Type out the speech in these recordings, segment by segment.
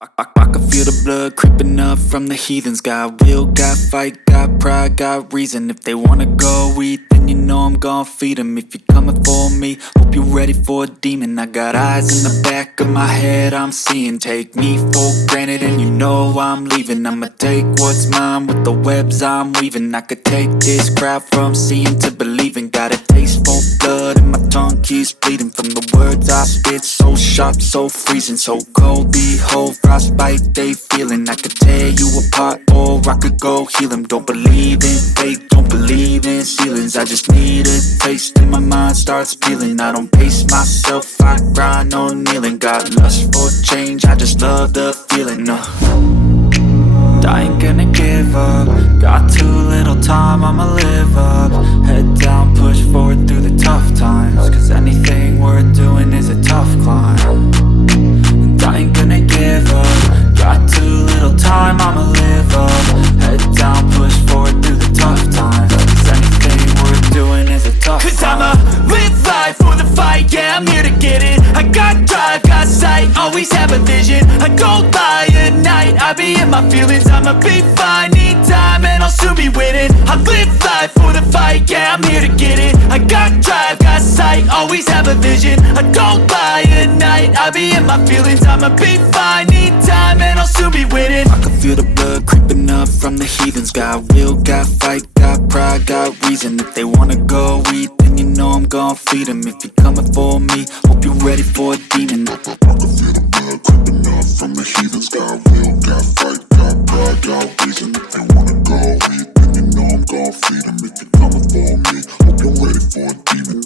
I can feel the blood creeping up from the heathens. Got will, got fight, got pride, got reason. If they wanna go eat, then you know I'm gon' feed them. If you're coming for me, hope you're ready for a demon. I got eyes in the back of my head, I'm seeing. Take me for granted and you know I'm leaving. I'ma take what's mine with the webs I'm weaving. I could take this crowd from seeing to believing. Got a taste for blood and my tongue keeps bleeding from the words I spit. So sharp, so freezing, so cold. Behold, frostbite they feeling. I could tear you apart or I could go heal them. Don't believe in fate, don't believe in ceilings. I just need a taste and my mind starts peeling. I don't pace myself, I grind on kneeling. Got lust for change, I just love the feeling. I ain't gonna give up. Got too little time, I'ma live up. Head down, push forward through the tough times. Cause anything worth doing is a tough climb. And I ain't gonna give up. Got too little time, I'ma live up. Head down, push forward through the tough times. Cause anything worth doing is a tough climb. Cause I'ma live life for the fight, yeah, I'm here to get it. I got drive, got sight, always have a vision. I go by at night, I be in my feelings. I'ma be fine, need time and I'll soon be winning. I live life for the fight, yeah, I'm here to get it. I got drive, got sight, always have a vision. I go by at night, I be in my feelings. I'ma be fine, need time and I'll soon be winning. I can feel the blood creeping up from the heathens. Got will, got fight, got pride, got reason. If they wanna go eat, then you know I'm gon' feed them. If you're coming for me, hope you're ready for a demon. I can feel the blood creeping up from the heathens. Got will, got fight, got pride, got reason. If they wanna go eat, then you know I'm gon' feed them. If you're coming for me, hope you're ready for a demon.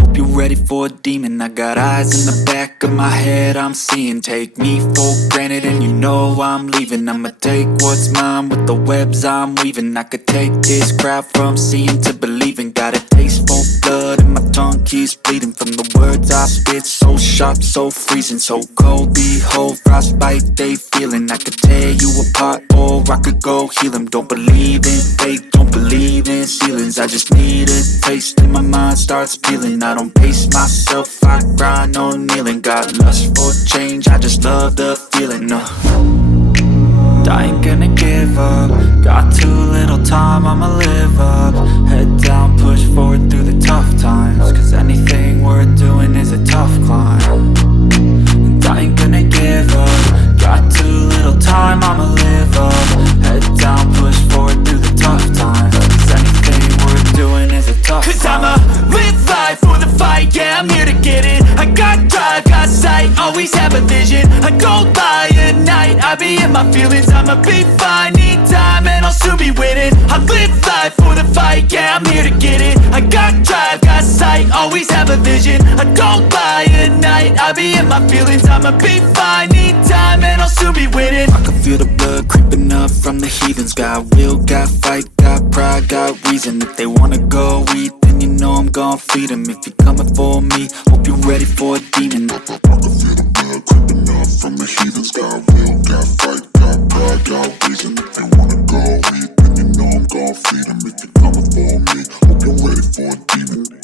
Hope you're ready for a demon. I got eyes in the back of my head, I'm seeing. Take me for granted and you know I'm leaving. I'ma take what's mine with the webs I'm weaving. I could take this crowd from seeing to believing. Got a taste for blood and my tongue keeps bleeding from the words I spit. So sharp, so freezing, so cold. Behold, frostbite they feeling. I could tear you apart or I could go heal them. Don't believe in fate, don't believe in ceilings. I just need a taste and my mind starts peeling. I don't pace myself, I grind on kneeling. Got lust for change, I just love the feeling. I ain't gonna give up. Got too little time, I'ma live up. Head down, push forward through the tough times. Cause anything worth doing is a tough climb. And I ain't gonna give up. Got too little time, I'ma live up. Head down, push forward through the tough times. Cause anything worth doing is a tough climb. Cause I'ma live life for the fight, yeah, I'm here to get it. I got drive, got sight, always have a vision. I go by at night, I be in my feelings. I'ma be fine, need time and I'll soon be winning. I live life for the fight, yeah, I'm here to get it. I got drive, got sight, always have a vision. I go by at night, I be in my feelings. I'ma be fine, need time and I'll soon be winning. I can feel the blood creeping up from the heathens. Got will, got fight, got pride, got reason. If they wanna go eat, then you know I'm gon' feed them. If you're coming for me, hope you're ready for a demon. I can feel the blood creeping up from the heathens. Got will, got fight, got pride, got reason. If they wanna go eat, then you know I'm gon' feed them. If you're coming for me, hope you're ready for a demon.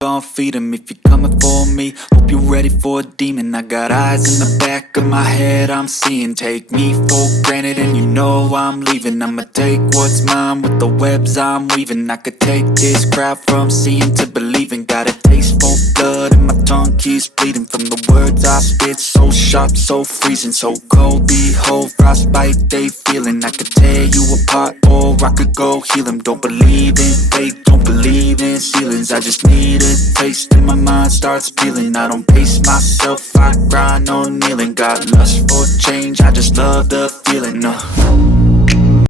Gon' feed them. If you're coming for me, hope you're ready for a demon. I got eyes in the back of my head, I'm seeing. Take me for granted and you know I'm leaving. I'ma take what's mine with the webs I'm weaving. I could take this crowd from seeing to believing. Got a taste for blood and my tongue keeps bleeding from the words I spit. So sharp, so freezing, so cold. Behold, frostbite they feeling. I could tear you apart or I could go heal them. Don't believe in fate, don't believe in ceilings. I just need a taste and my mind starts peeling. I don't pace myself, I grind on kneeling. Got lust for change, I just love the feeling.